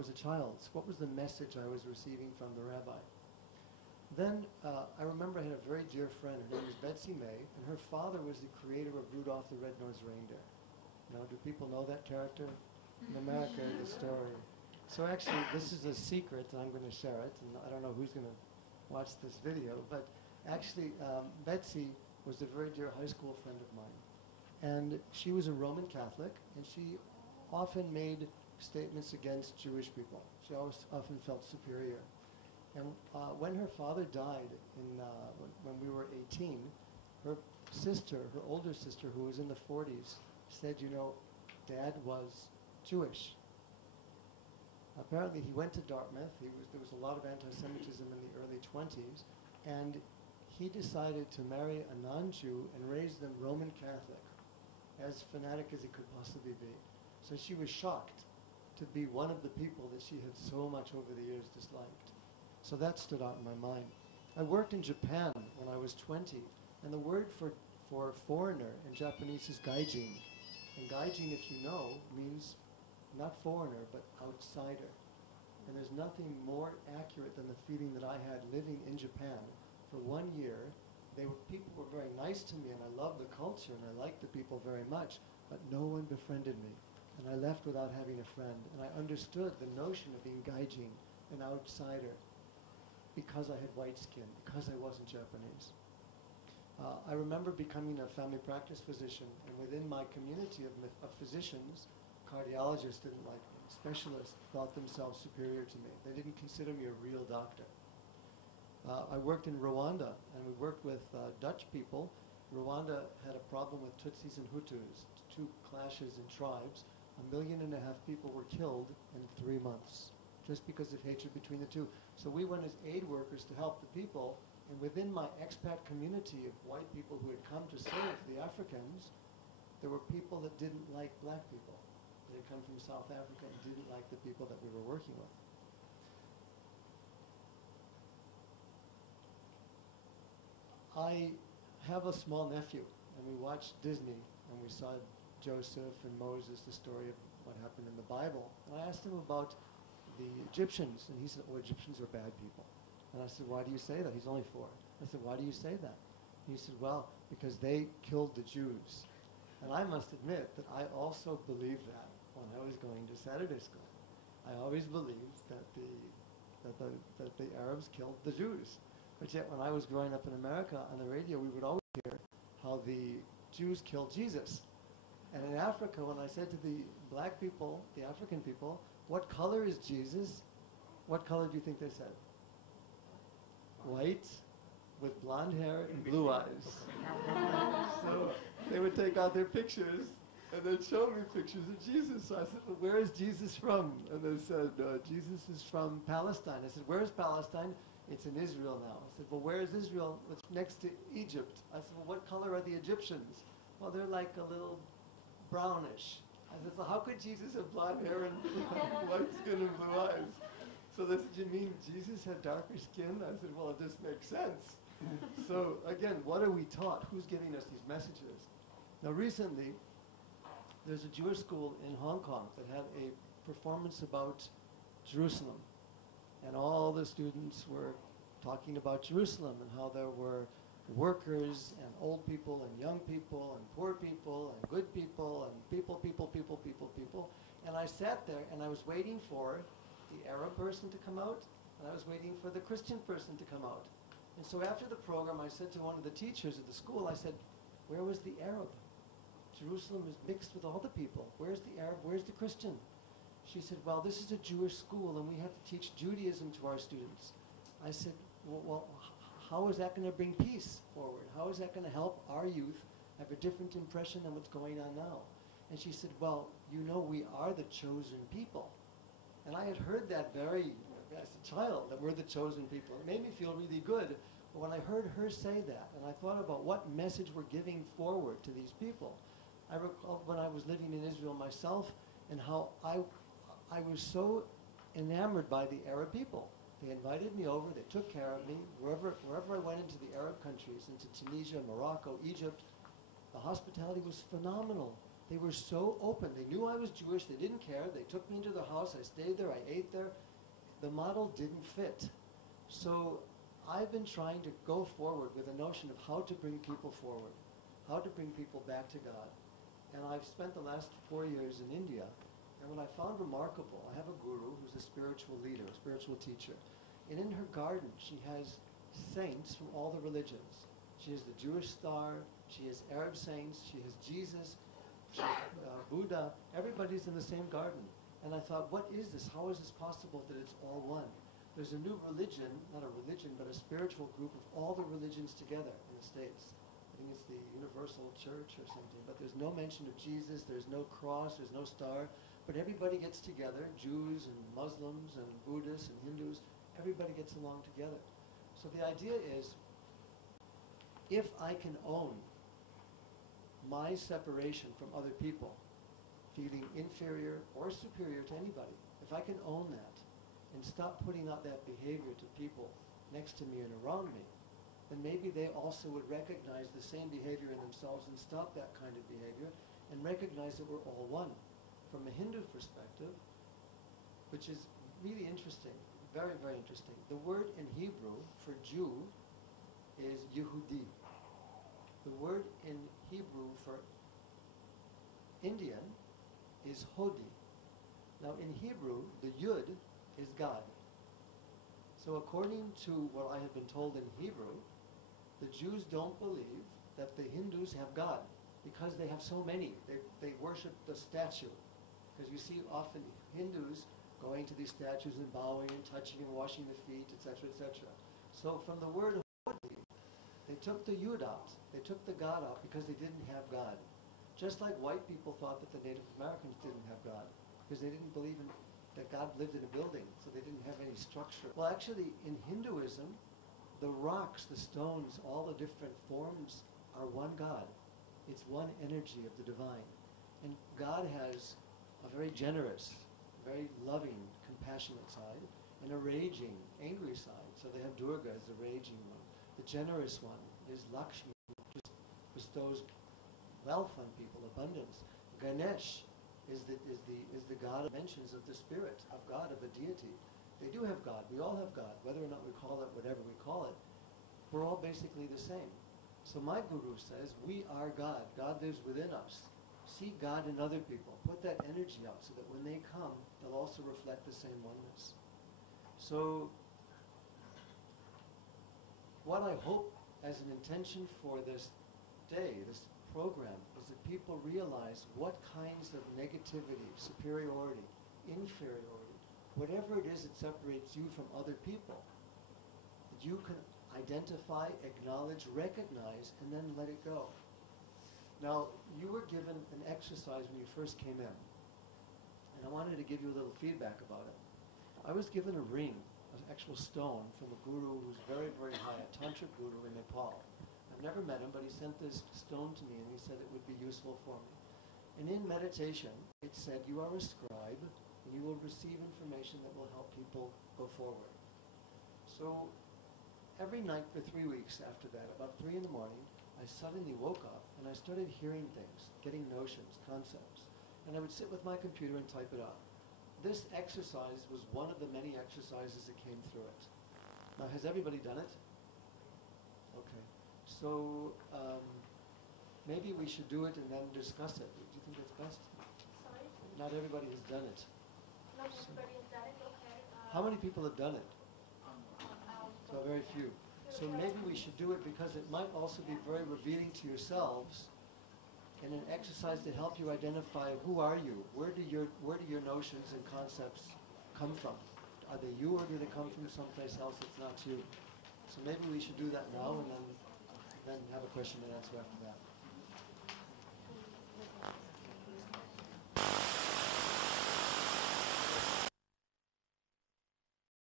was a child? What was the message I was receiving from the rabbi? Then I remember I had a very dear friend. Her name was Betsy May, and her father was the creator of Rudolph the Red-Nosed Reindeer. Now, do people know that character? In America, the story. So actually, this is a secret, and I'm going to share it, and I don't know who's going to watch this video, but actually, Betsy was a very dear high school friend of mine. And she was a Roman Catholic, and she often made statements against Jewish people. She always often felt superior. And when her father died when we were 18, her sister, her older sister, who was in the 40s, said, you know, Dad was Jewish. Apparently he went to Dartmouth. There was a lot of anti-Semitism in the early 20s, and he decided to marry a non-Jew and raise them Roman Catholic, as fanatic as he could possibly be. So she was shocked to be one of the people that she had so much over the years disliked. So that stood out in my mind. I worked in Japan when I was 20, and the word for foreigner in Japanese is gaijin. And gaijin, if you know, means not foreigner, but outsider. And there's nothing more accurate than the feeling that I had living in Japan for 1 year. People were very nice to me, and I loved the culture, and I liked the people very much, but no one befriended me. And I left without having a friend. And I understood the notion of being gaijin, an outsider, because I had white skin, because I wasn't Japanese. I remember becoming a family practice physician, and within my community of physicians, cardiologists didn't like me. Specialists thought themselves superior to me. They didn't consider me a real doctor. I worked in Rwanda, and we worked with Dutch people. Rwanda had a problem with Tutsis and Hutus, two clashes in tribes. 1.5 million people were killed in 3 months, just because of hatred between the two. So we went as aid workers to help the people, and within my expat community of white people who had come to serve the Africans, there were people that didn't like black people. They had come from South Africa and didn't like the people that we were working with. I have a small nephew, and we watched Disney, and we saw Joseph and Moses, the story of what happened in the Bible. And I asked him about the Egyptians, and he said, oh, Egyptians are bad people. And I said, why do you say that? He's only 4. I said, why do you say that? He said, well, because they killed the Jews. And I must admit that I also believed that when I was going to Saturday school. I always believed that the Arabs killed the Jews. But yet when I was growing up in America, on the radio, we would always hear how the Jews killed Jesus. And in Africa, when I said to the black people, the African people, what color is Jesus? What color do you think they said? White, with blonde hair and blue eyes. So they would take out their pictures and they'd show me pictures of Jesus. So I said, well, where is Jesus from? And they said, Jesus is from Palestine. I said, where is Palestine? It's in Israel now. I said, well, where is Israel? It's next to Egypt. I said, well, what color are the Egyptians? Well, they're like a little brownish. I said, so how could Jesus have blonde hair and white skin and blue eyes? So they said, you mean Jesus had darker skin? I said, well, it just makes sense. So again, what are we taught? Who's giving us these messages? Now recently, there's a Jewish school in Hong Kong that had a performance about Jerusalem. And all the students were talking about Jerusalem and how there were workers and old people and young people and poor people and good people and people. And I sat there and I was waiting for the Arab person to come out, and I was waiting for the Christian person to come out. And so after the program, I said to one of the teachers at the school, I said, where was the Arab? Jerusalem is mixed with all the people. Where's the Arab? Where's the Christian? She said, well, this is a Jewish school, and we have to teach Judaism to our students. I said, well, how is that going to bring peace forward? How is that going to help our youth have a different impression than what's going on now? And she said, well, you know, we are the chosen people. And I had heard that as a child, that we're the chosen people. It made me feel really good. But when I heard her say that, and I thought about what message we're giving forward to these people, I recall when I was living in Israel myself and how I was so enamored by the Arab people. They invited me over, they took care of me. Wherever I went into the Arab countries, into Tunisia, Morocco, Egypt, the hospitality was phenomenal. They were so open. They knew I was Jewish. They didn't care. They took me into their house. I stayed there. I ate there. The model didn't fit. So I've been trying to go forward with a notion of how to bring people forward, how to bring people back to God. And I've spent the last 4 years in India. And what I found remarkable, I have a guru who's a spiritual leader, a spiritual teacher. And in her garden, she has saints from all the religions. She has the Jewish star, she has Arab saints, she has Jesus, she has Buddha. Everybody's in the same garden. And I thought, what is this? How is this possible that it's all one? There's a new religion, not a religion, but a spiritual group of all the religions together in the States. I think it's the Universal Church or something. But there's no mention of Jesus, there's no cross, there's no star. But everybody gets together, Jews and Muslims and Buddhists and Hindus, everybody gets along together. So the idea is, if I can own my separation from other people, feeling inferior or superior to anybody, if I can own that and stop putting out that behavior to people next to me and around me, then maybe they also would recognize the same behavior in themselves and stop that kind of behavior and recognize that we're all one. From a Hindu perspective, which is really interesting, very, very interesting, the word in Hebrew for Jew is Yehudi. The word in Hebrew for Indian is Hodi. Now in Hebrew, the Yud is God. So according to what I have been told in Hebrew, the Jews don't believe that the Hindus have God because they have so many. They worship the statue. Because you see often Hindus going to these statues and bowing and touching and washing the feet, etc., etc. So from the word Hodi, they took the Yud out. They took the God out because they didn't have God. Just like white people thought that the Native Americans didn't have God because they didn't believe that God lived in a building, so they didn't have any structure. Well, actually, in Hinduism, the rocks, the stones, all the different forms are one God. It's one energy of the divine. And God has a very generous, very loving, compassionate side, and a raging, angry side. So they have Durga as the raging one. The generous one is Lakshmi, who just bestows wealth on people, abundance. Ganesh is the god of mentions of the spirit, of God, of a deity. They do have God. We all have God. Whether or not we call it whatever we call it, we're all basically the same. So my guru says, we are God. God lives within us. See God in other people. Put that energy out so that when they come, they'll also reflect the same oneness. So what I hope as an intention for this day, this program, is that people realize what kinds of negativity, superiority, inferiority, whatever it is that separates you from other people, that you can identify, acknowledge, recognize, and then let it go. Now, you were given an exercise when you first came in, and I wanted to give you a little feedback about it. I was given a ring, an actual stone, from a guru who's very, very high, a tantric guru in Nepal. I've never met him, but he sent this stone to me, and he said it would be useful for me. And in meditation, it said, you are a scribe, and you will receive information that will help people go forward. So every night for 3 weeks after that, about 3 in the morning, I suddenly woke up and I started hearing things, getting notions, concepts. And I would sit with my computer and type it out. This exercise was one of the many exercises that came through it. Now, has everybody done it? Okay. So maybe we should do it and then discuss it. Do you think that's best? Sorry? Not everybody has done it. Not everybody has done it, okay. How many people have done it? So very few. So maybe we should do it because it might also be very revealing to yourselves and an exercise to help you identify who are you? Where do your notions and concepts come from? Are they you or do they come from someplace else that's not you? So maybe we should do that now and then have a question and answer after that.